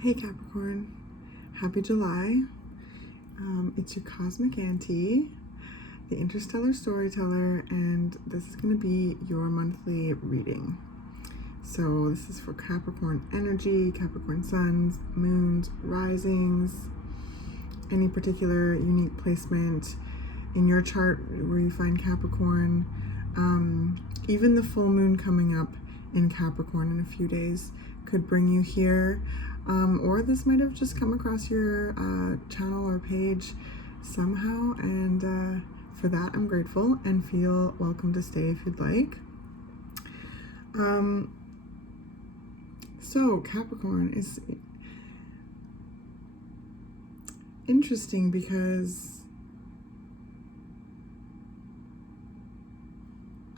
Hey Capricorn, happy July. It's your cosmic auntie, the interstellar storyteller, and this is going to be your monthly reading. So this is for Capricorn energy, Capricorn suns, moons, risings, any particular unique placement in your chart where you find Capricorn, even the full moon coming up in Capricorn in a few days could bring you here, or this might have just come across your channel or page somehow, and for that I'm grateful and feel welcome to stay if you'd like. So Capricorn is interesting because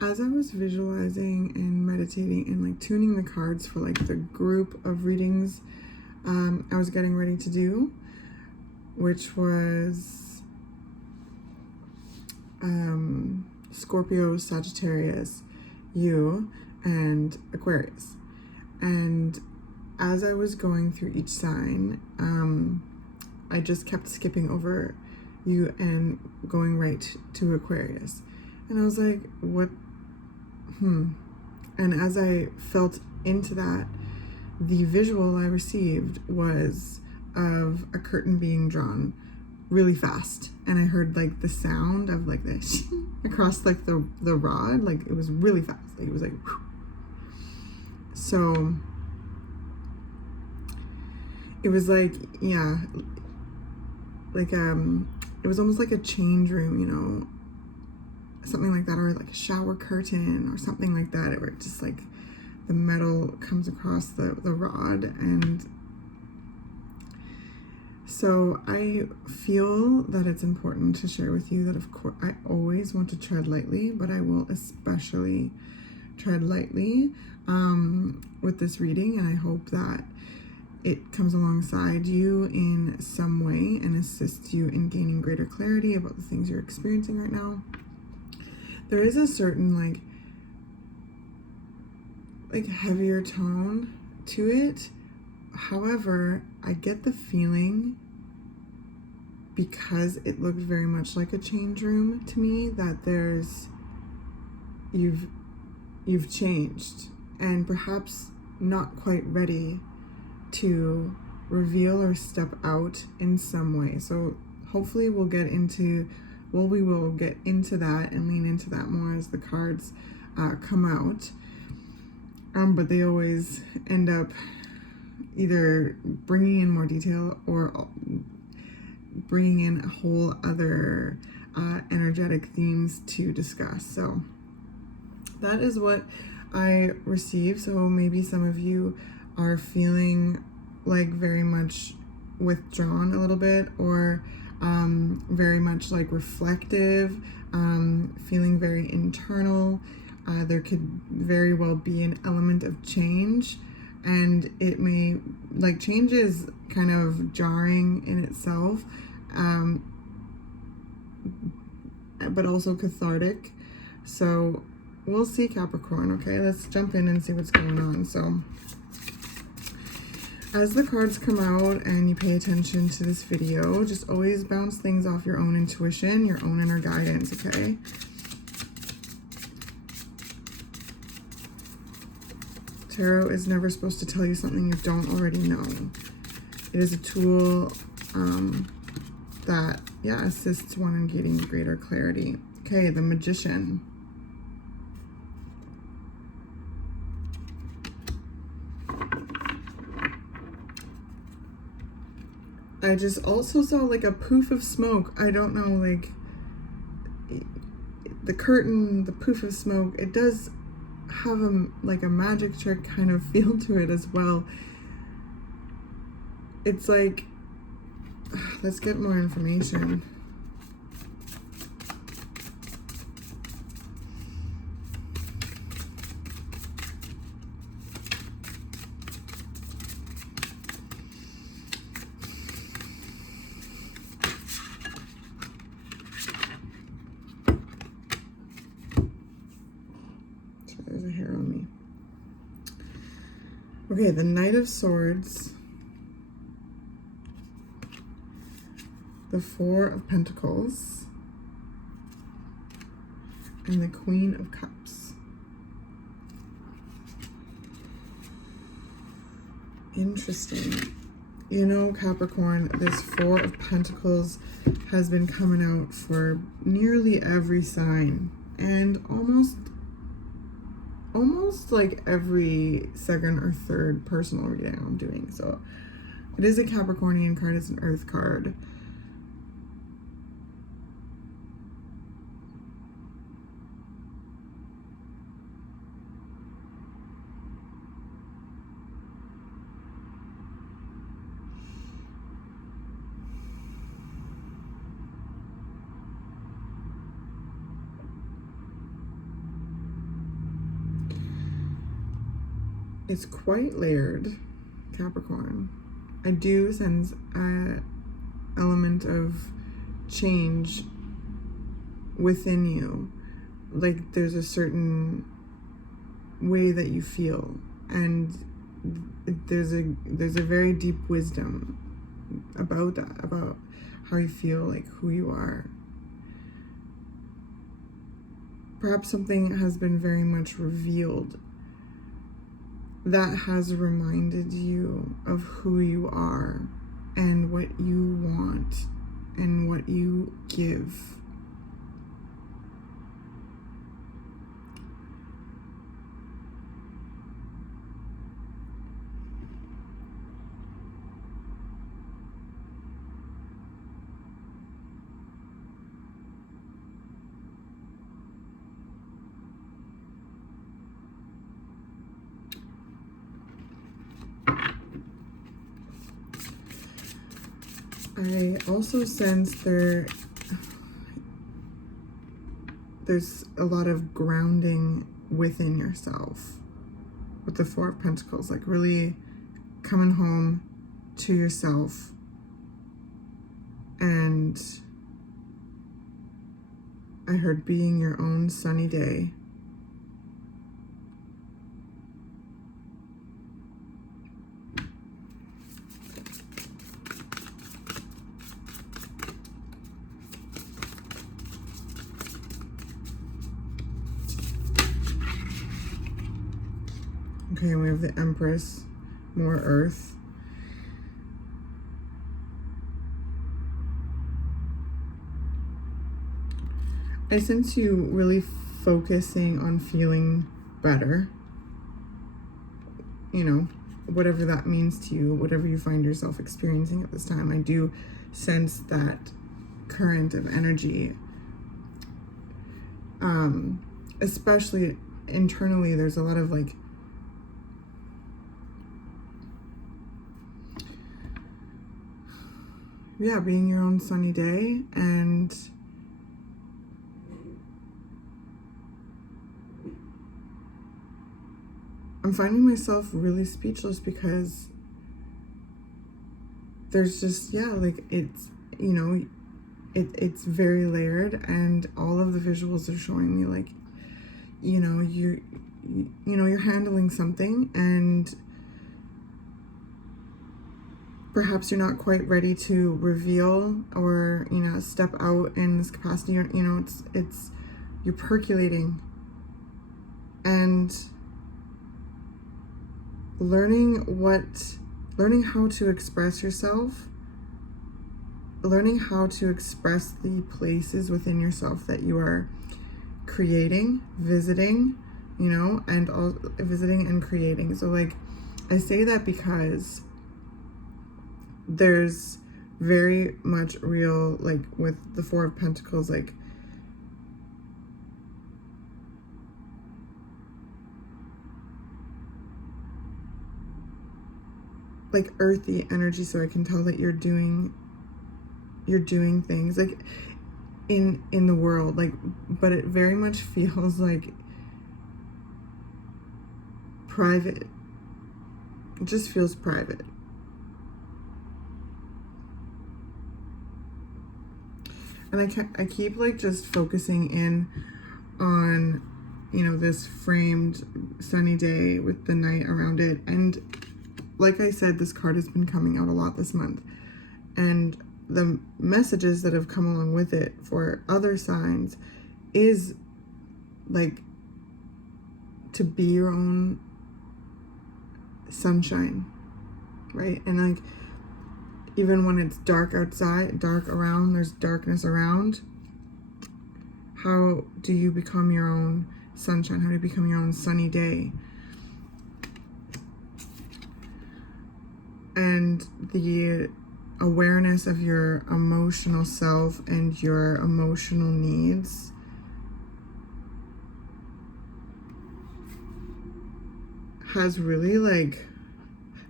as I was visualizing and meditating and like tuning the cards for like the group of readings I was getting ready to do, which was Scorpio, Sagittarius, you, and Aquarius. And as I was going through each sign, I just kept skipping over you and going right to Aquarius. And I was like, what? And as I felt into that, the visual I received was of a curtain being drawn really fast. And I heard like the sound of like this across like the rod. Like it was really fast. Like it was like, whew. So it was like, yeah, like, it was almost like a change room, you know, something like that, or like a shower curtain or something like that, where it just like the metal comes across the rod. And so I feel that it's important to share with you that, of course, I always want to tread lightly, but I will especially tread lightly with this reading, and I hope that it comes alongside you in some way and assists you in gaining greater clarity about the things you're experiencing right now. There is a certain like heavier tone to it. However, I get the feeling, because it looked very much like a change room to me, that you've changed and perhaps not quite ready to reveal or step out in some way. So hopefully we will get into that and lean into that more as the cards come out. But they always end up either bringing in more detail or bringing in a whole other energetic themes to discuss. So that is what I received. So maybe some of you are feeling like very much withdrawn a little bit, or very much like reflective, feeling very internal. There could very well be an element of change, and it may, like, change is kind of jarring in itself, but also cathartic. So we'll see, Capricorn. Okay, let's jump in and see what's going on. So as the cards come out and you pay attention to this video, just always bounce things off your own intuition, your own inner guidance, okay? Tarot is never supposed to tell you something you don't already know. It is a tool that, yeah, assists one in getting greater clarity. Okay, the Magician. I just also saw like a poof of smoke. I don't know, like the curtain, the poof of smoke, it does have like a magic trick kind of feel to it as well. It's like, let's get more information. There's a hair on me. Okay, the Knight of Swords the Four of Pentacles, and the Queen of Cups. Interesting. You know, Capricorn, this Four of Pentacles has been coming out for nearly every sign, and almost like every second or third personal reading I'm doing. So it is a Capricornian card, it's an Earth card. It's quite layered, Capricorn. I do sense an element of change within you. Like there's a certain way that you feel, and there's a very deep wisdom about that, about how you feel, like who you are. Perhaps something has been very much revealed that has reminded you of who you are and what you want and what you give. I also sense there's a lot of grounding within yourself with the Four of Pentacles, like really coming home to yourself. And I heard being your own sunny day. Okay, we have the Empress, more earth. I sense you really focusing on feeling better. You know, whatever that means to you, whatever you find yourself experiencing at this time. I do sense that current of energy. Especially internally, there's a lot of like being your own sunny day, and I'm finding myself really speechless because there's just, like it's, you know, it's very layered, and all of the visuals are showing me like, you know, you're handling something, and perhaps you're not quite ready to reveal or, you know, step out in this capacity. You know, you're percolating and learning how to express yourself, learning how to express the places within yourself that you are creating, visiting, you know, and all visiting and creating. So like, I say that because there's very much real, like with the Four of Pentacles, like earthy energy. So I can tell that you're doing things like in the world, like, but it very much feels like private. It just feels private. And I keep like just focusing in on, you know, this framed sunny day with the night around it. And like I said, this card has been coming out a lot this month. And the messages that have come along with it for other signs is like to be your own sunshine, right? And like, even when it's dark outside, dark around, there's darkness around, how do you become your own sunshine? How do you become your own sunny day? And the awareness of your emotional self and your emotional needs has really like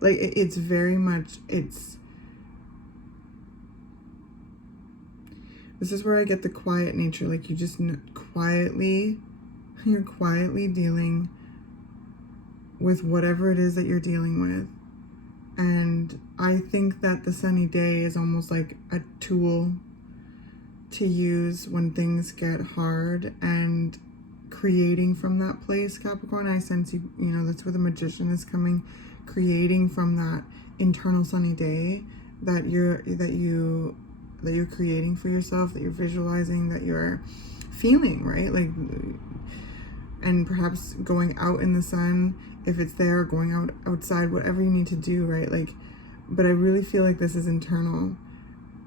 it's very much, this is where I get the quiet nature. Like, you just you're quietly dealing with whatever it is that you're dealing with. And I think that the sunny day is almost like a tool to use when things get hard, and creating from that place, Capricorn. I sense you know, that's where the Magician is coming, creating from that internal sunny day that you're creating for yourself, that you're visualizing, that you're feeling, right? Like, and perhaps going out in the sun if it's there, going outside, whatever you need to do, right? Like, but I really feel like this is internal,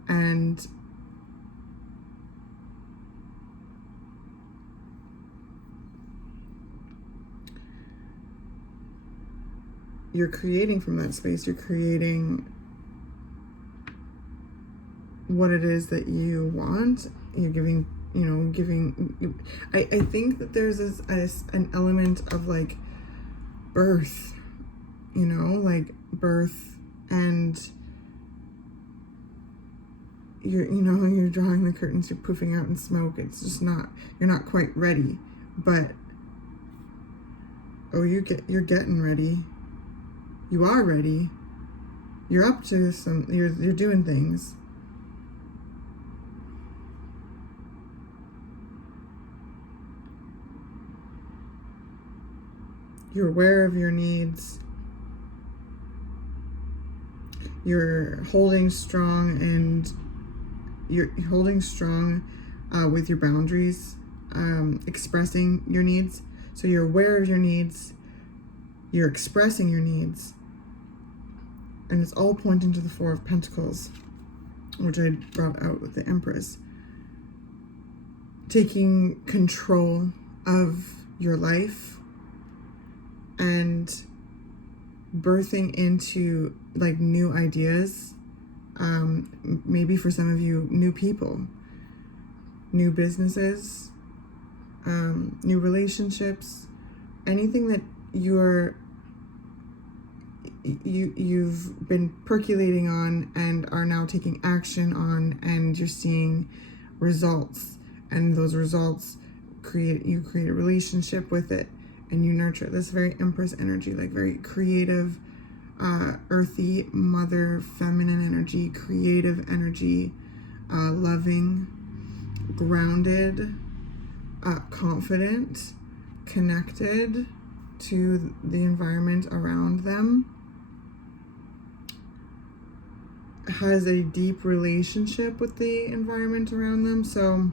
and you're creating from that space. You're creating what it is that you want. You're giving, I think that there's an element of like birth, like birth, and you're drawing the curtains, you're poofing out in smoke. It's just not, you're not quite ready, but you're getting ready. You are ready. You're up to you're doing things. You're aware of your needs. You're holding strong, and you're holding strong with your boundaries, expressing your needs. So you're aware of your needs. You're expressing your needs. And it's all pointing to the Four of Pentacles, which I brought out with the Empress. Taking control of your life and birthing into like new ideas. Maybe for some of you, new people, new businesses, new relationships, anything that you've been percolating on and are now taking action on, and you're seeing results, and those results you create a relationship with it, and you nurture it. This very Empress energy, like very creative, earthy, mother, feminine energy, creative energy, loving, grounded, confident, connected to the environment around them, has a deep relationship with the environment around them. So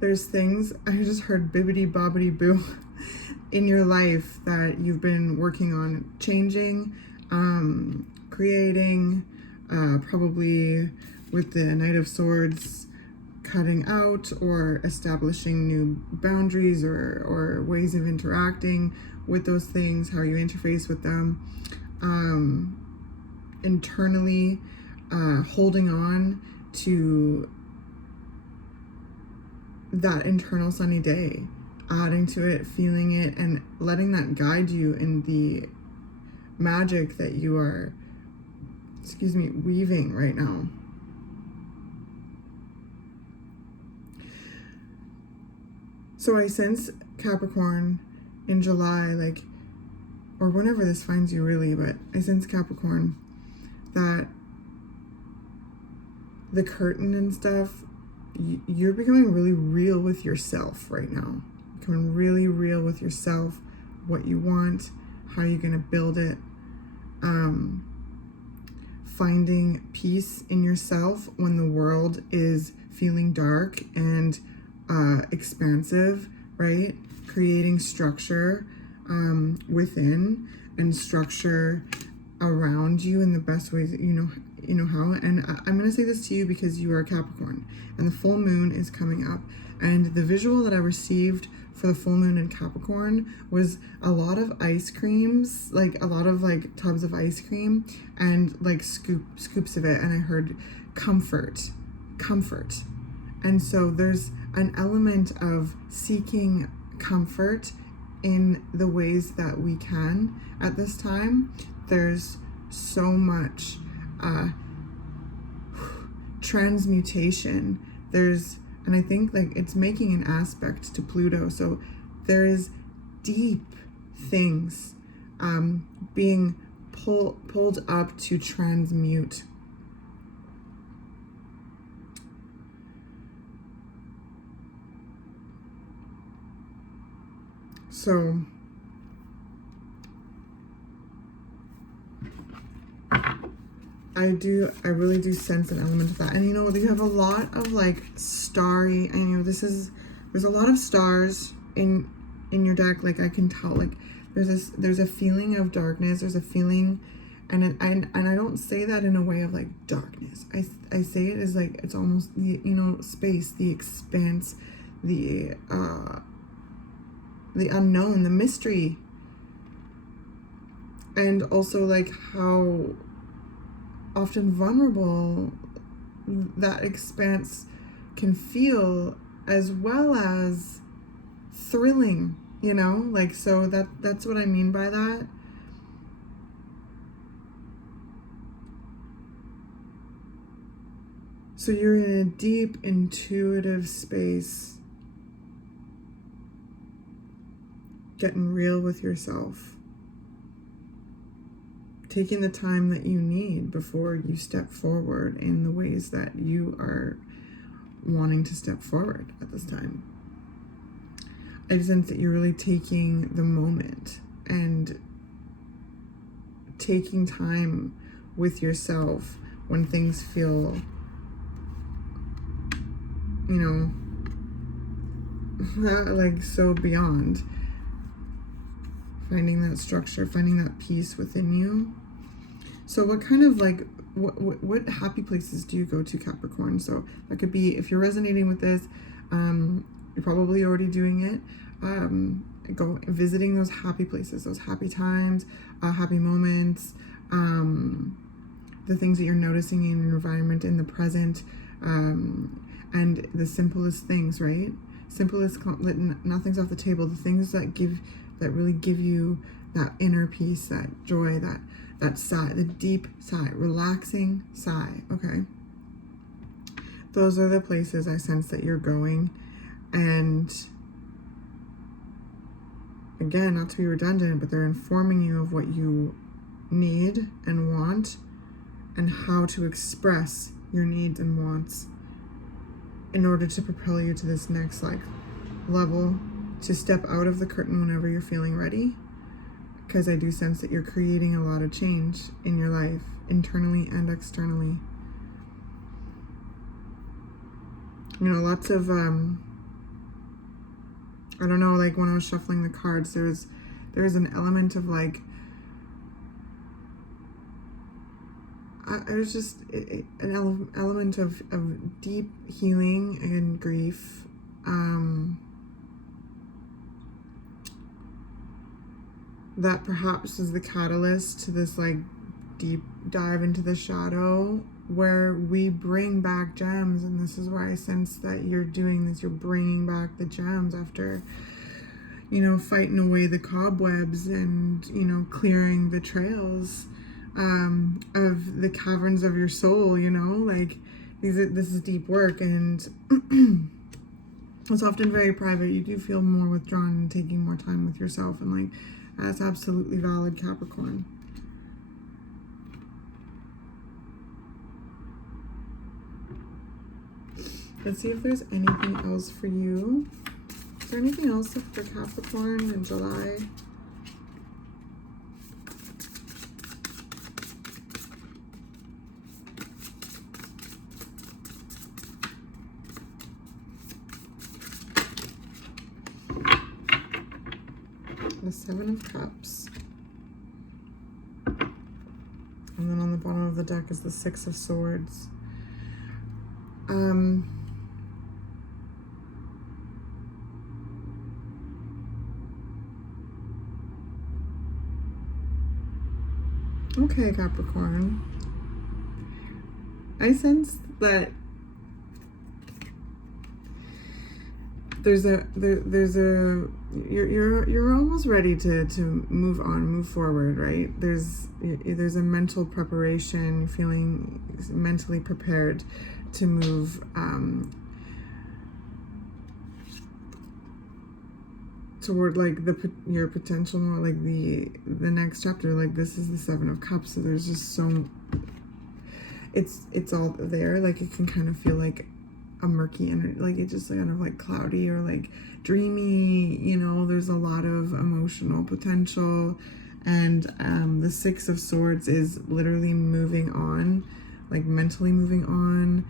there's things, I just heard bibbity bobbity boo in your life that you've been working on changing, creating, probably with the Knight of Swords, cutting out or establishing new boundaries or ways of interacting with those things, how you interface with them, internally, holding on to that internal sunny day, adding to it, feeling it, and letting that guide you in the magic that you are, weaving right now. So I sense, Capricorn, in July, like, or whenever this finds you really, but I sense, Capricorn, that the curtain and stuff, you're becoming really real with yourself right now. Becoming really real with yourself, what you want, how you're going to build it. finding peace in yourself when the world is feeling dark and expansive, right? Creating structure within and structure around you in the best ways that you know how. And I'm going to say this to you because you are a Capricorn and the full moon is coming up, and the visual that I received for the full moon in Capricorn was a lot of ice creams, like a lot of like tubs of ice cream and like scoops of it, and I heard comfort. And so there's an element of seeking comfort in the ways that we can at this time. There's so much transmutation. And I think like it's making an aspect to Pluto. So there is deep things being pulled up to transmute. So I really do sense an element of that. And you know, you have a lot of like starry, I know there's a lot of stars in your deck. Like I can tell, like there's a feeling of darkness, there's a feeling, and I don't say that in a way of like darkness. I say it as like, it's almost the, you know, space, the expanse, the unknown, the mystery. And also like how often vulnerable that expanse can feel, as well as thrilling, you know, like, so that's what I mean by that. So you're in a deep intuitive space, getting real with yourself, taking the time that you need before you step forward in the ways that you are wanting to step forward at this time. I sense that you're really taking the moment and taking time with yourself when things feel, you know, like so beyond. Finding that structure, finding that peace within you. So what kind of like, what happy places do you go to, Capricorn? So that could be, if you're resonating with this, you're probably already doing it. Go visiting those happy places, those happy times, happy moments, the things that you're noticing in your environment, in the present, and the simplest things, right? Simplest, nothing's off the table. The things that really give you that inner peace, that joy, that sigh, the deep sigh, relaxing sigh, okay? Those are the places I sense that you're going. And again, not to be redundant, but they're informing you of what you need and want and how to express your needs and wants in order to propel you to this next like level, to step out of the curtain whenever you're feeling ready. Because I do sense that you're creating a lot of change in your life, internally and externally. You know, lots of, I don't know, like when I was shuffling the cards, there was an element of like, it was just an element of deep healing and grief. That perhaps is the catalyst to this like deep dive into the shadow, where we bring back gems. And this is where I sense that you're doing this. You're bringing back the gems after, you know, fighting away the cobwebs and, you know, clearing the trails of the caverns of your soul, you know, like this is deep work, and it's often very private. You do feel more withdrawn and taking more time with yourself, and like, that's absolutely valid, Capricorn. Let's see if there's anything else for you. Is there anything else for Capricorn in July? the Seven of Cups. And then on the bottom of the deck is the Six of Swords. Okay, Capricorn. I sense that you're almost ready to move on, move forward, right? There's a mental preparation, feeling mentally prepared to move toward like your potential, more like the next chapter. Like this is the Seven of Cups, so there's just so it's all there. Like it can kind of feel like a murky energy, like it just kind of like cloudy or like dreamy, you know. There's a lot of emotional potential, and the Six of Swords is literally moving on, like mentally moving on.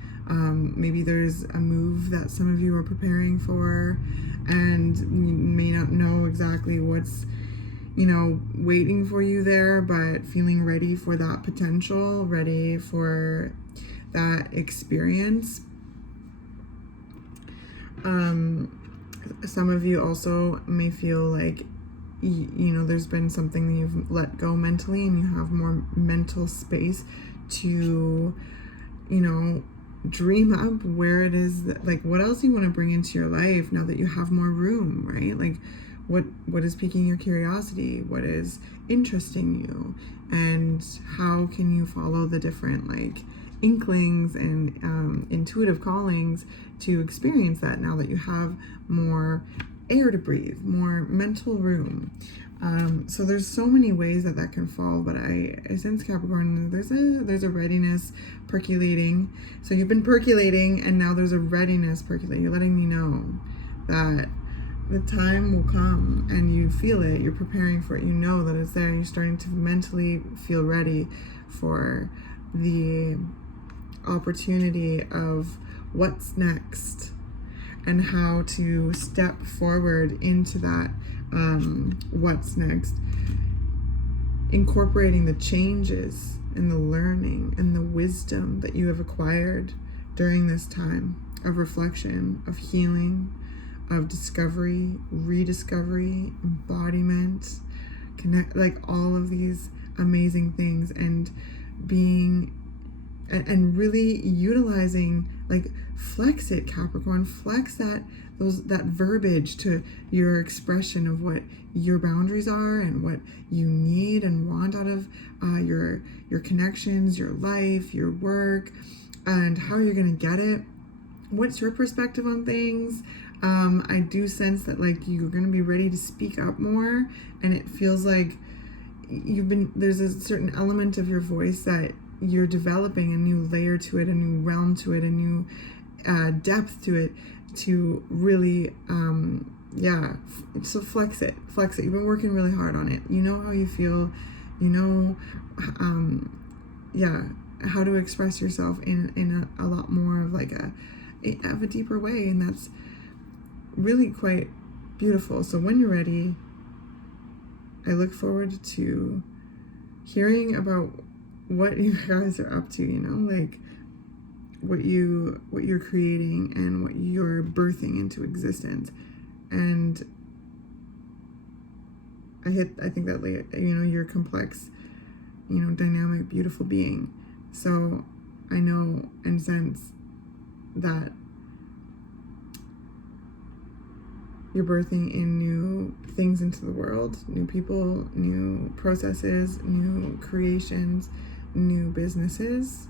Maybe there's a move that some of you are preparing for, and you may not know exactly what's, you know, waiting for you there, but feeling ready for that potential, ready for that experience. Some of you also may feel like, you know, there's been something that you've let go mentally, and you have more mental space to, you know, dream up where it is that, like, what else you want to bring into your life now that you have more room, right? Like what is piquing your curiosity, what is interesting you, and how can you follow the different like inklings and intuitive callings to experience that now that you have more air to breathe, more mental room. So there's so many ways that can fall, but I sense, Capricorn, there's a readiness percolating. So you've been percolating, and now there's a readiness percolating. You're letting me know that the time will come, and you feel it, you're preparing for it, you know that it's there, you're starting to mentally feel ready for the opportunity of what's next and how to step forward into that what's next, incorporating the changes and the learning and the wisdom that you have acquired during this time of reflection, of healing, of discovery, rediscovery, embodiment, connect, like all of these amazing things, and being and really utilizing, like, flex it, Capricorn, flex that verbiage to your expression of what your boundaries are and what you need and want out of your connections, your life, your work, and how you're gonna get it. What's your perspective on things? I do sense that, like, you're gonna be ready to speak up more, and it feels like there's a certain element of your voice that you're developing a new layer to it, a new realm to it, a new depth to it, to really so flex it. You've been working really hard on it. You know how you feel, you know how to express yourself in a lot more of like a deeper way, and that's really quite beautiful. So when you're ready, I look forward to hearing about what you guys are up to, you know, like what you're creating and what you're birthing into existence. And I think that, like, you know, you're a complex, you know, dynamic, beautiful being. So I know and sense that you're birthing in new things into the world, new people, new processes, new creations, new businesses.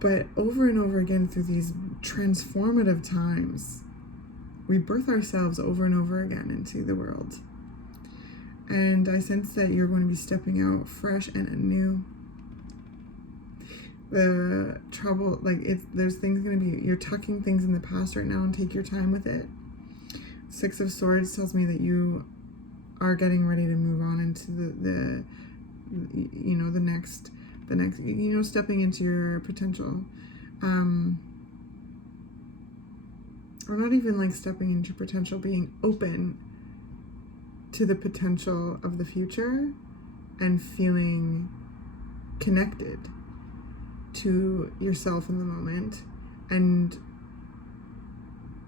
But over and over again, through these transformative times, we birth ourselves over and over again into the world. And I sense that you're going to be stepping out fresh and anew. The trouble, like, there's things going to be, you're tucking things in the past right now, and take your time with it. Six of Swords tells me that you are getting ready to move on into the you know, the next, you know, stepping into your potential. Or not even like stepping into potential, being open to the potential of the future and feeling connected to yourself in the moment, and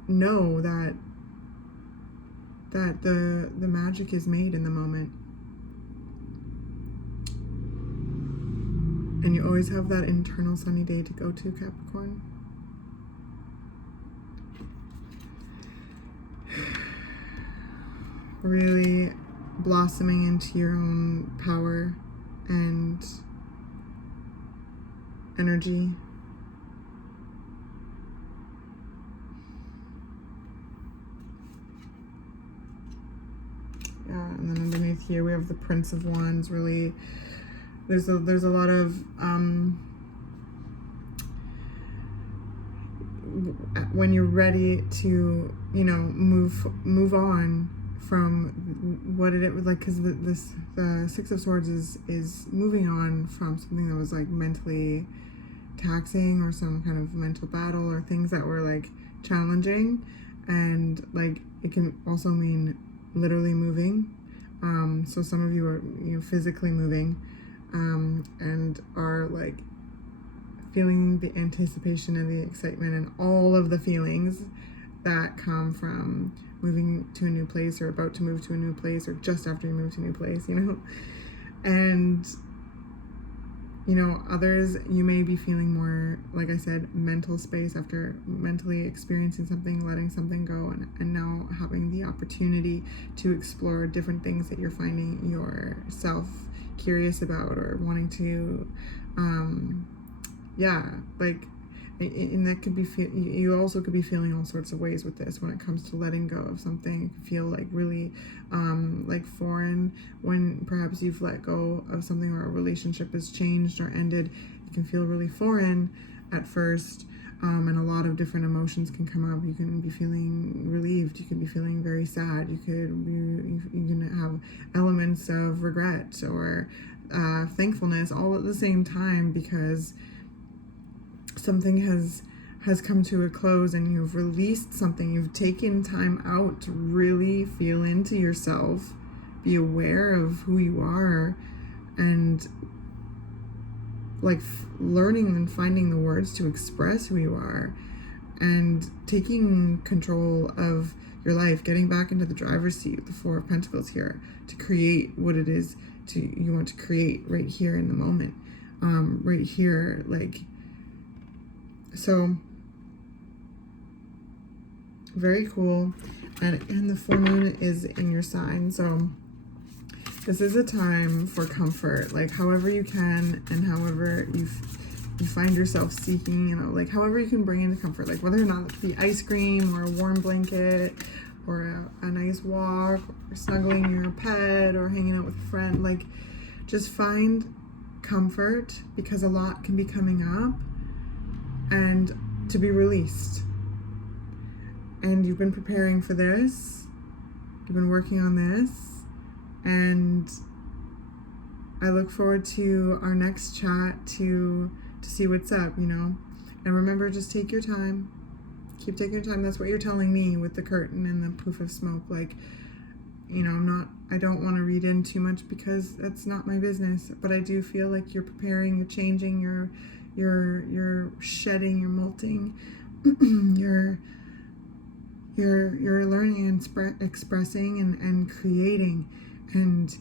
know that the magic is made in the moment. And you always have that internal sunny day to go to, Capricorn. Really blossoming into your own power and energy. Yeah, and then underneath here we have the Prince of Wands. Really, there's a lot of when you're ready to, you know, move on from what it was like, because the Six of Swords is moving on from something that was like mentally taxing, or some kind of mental battle, or things that were like challenging, and like it can also mean literally moving. So some of you are, you know, physically moving, and are like feeling the anticipation and the excitement and all of the feelings that come from moving to a new place, or about to move to a new place, or just after you move to a new place, you know. And, you know, others, you may be feeling more, like I said, mental space after mentally experiencing something, letting something go, and now having the opportunity to explore different things that you're finding yourself curious about, or wanting to, and that could be, you also could be feeling all sorts of ways with this when it comes to letting go of something. It can feel like really like foreign when perhaps you've let go of something, or a relationship has changed or ended. It can feel really foreign at first, and a lot of different emotions can come up. You can be feeling relieved, you can be feeling very sad, you can have elements of regret or thankfulness all at the same time, because something has come to a close, and you've released something. You've taken time out to really feel into yourself, be aware of who you are, and like learning and finding the words to express who you are, and taking control of your life, getting back into the driver's seat with the Four of Pentacles here, to create what it is you want to create right here in the moment, right here, like. So very cool. And the full moon is in your sign, so this is a time for comfort, like however you can, and however you find yourself seeking, you know, like however you can bring in the comfort, like whether or not it be ice cream, or a warm blanket, or a nice walk, or snuggling your pet, or hanging out with a friend. Like, just find comfort, because a lot can be coming up and to be released. And you've been preparing for this, you've been working on this, and I look forward to our next chat to see what's up, you know. And remember, just take your time, keep taking your time. That's what you're telling me with the curtain and the poof of smoke. Like, you know, I don't want to read in too much, because that's not my business, but I do feel like you're preparing, you're changing, you're shedding, you're molting, you're learning and expressing and creating, and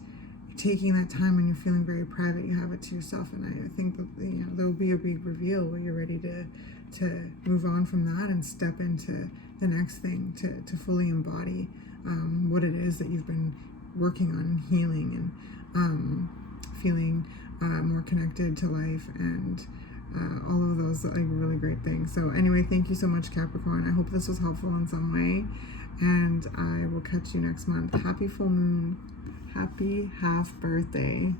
taking that time when you're feeling very private, you have it to yourself. And I think that, you know, there'll be a big reveal where you're ready to move on from that and step into the next thing, to fully embody what it is that you've been working on and healing, and feeling more connected to life, and all of those like really great things. So anyway, thank you so much, Capricorn. I hope this was helpful in some way, and I will catch you next month. Happy full moon, happy half birthday.